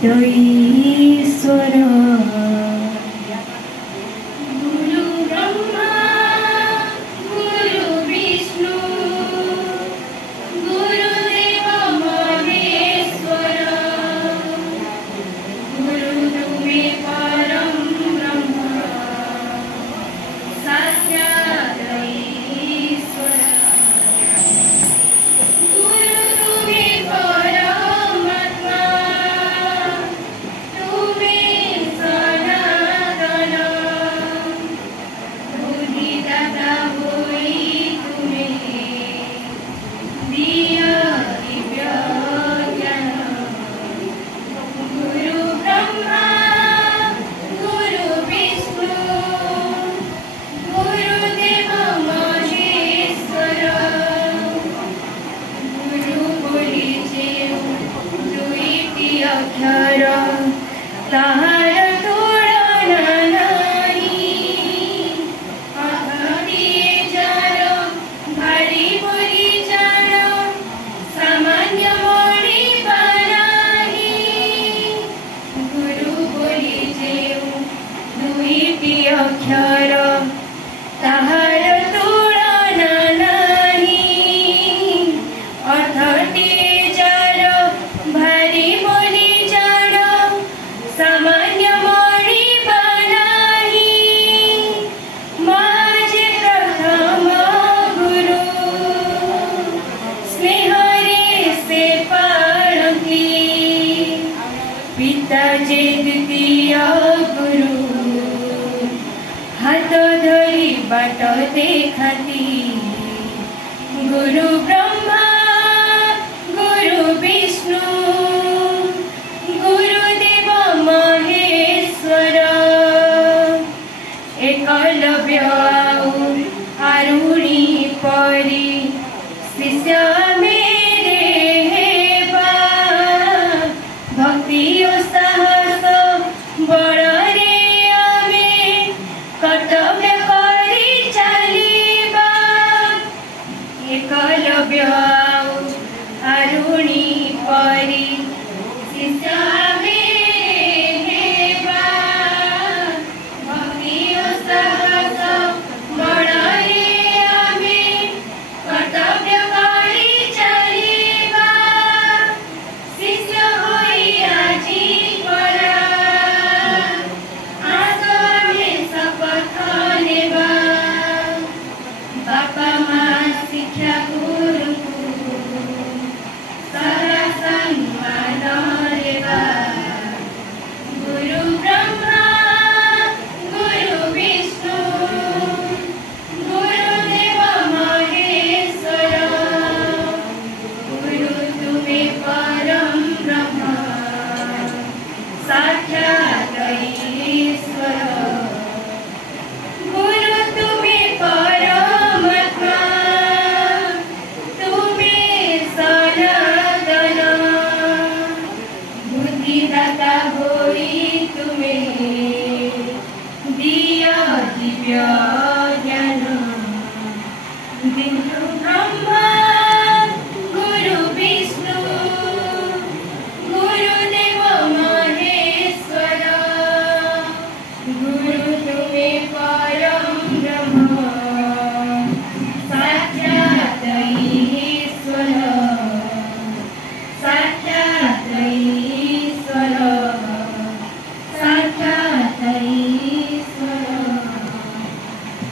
ईश्वर गुरु ब्रह्मा गुरु विष्णु गुरुदेव महेश्वर गुरु तुम्हें परम ब्रह्म साक्षात् ईश्वर गुरु तुम्हें परमात्मा तुम्हें सनातन बुद्धिदाता होई तुम्हें दिया दिव्य ज्ञान गुरु ब्रह्मा गुरु विष्णु गुरुदेव महेश्वर गुरु बोली दुईटी अक्षर ताहार तुलना नाही अघटिए जार भारी बोली जार सामान्य मणि पाराही गुरु बोली दुईटी अक्षर ताहार तुलना नाही अर्थटिए जार भारी बोली जार सामान्य मणि पाराही माझे प्रथम गुरु स्नेहरे से पाळती पिताचे द्वितीय गुरु हात धरी बाट देखाती गुरु ब्रह्मा गुरु विष्णु गुरुदेव महेश्वर एकलव्य आरुणी परी शिष्य मेरे हेबा भक्ति ओ साहस बଳରେ आमे कर्तव्य करी चलिबा एकलव्य आरुणी परी शिष्य मेरे हेबा भक्ति ओ साहस बଳରେ आमे कर्तव्य करी चलिबा शिष्य होई आजी परा आस आमे शपथ नेबा बापा माँ शिक्षा गुरु सारा सम्मान देवा गुरु ब्रह्मा गुरु विष्णु गुरुदेव महेश्वर गुरु तुम्हें परम ब्रह्म साक्षात् ईश्वर गुरु तुम्हें परमात्मा तुम्हें सनातन बुद्धिदाता होई तुम्हें दिया दिव्य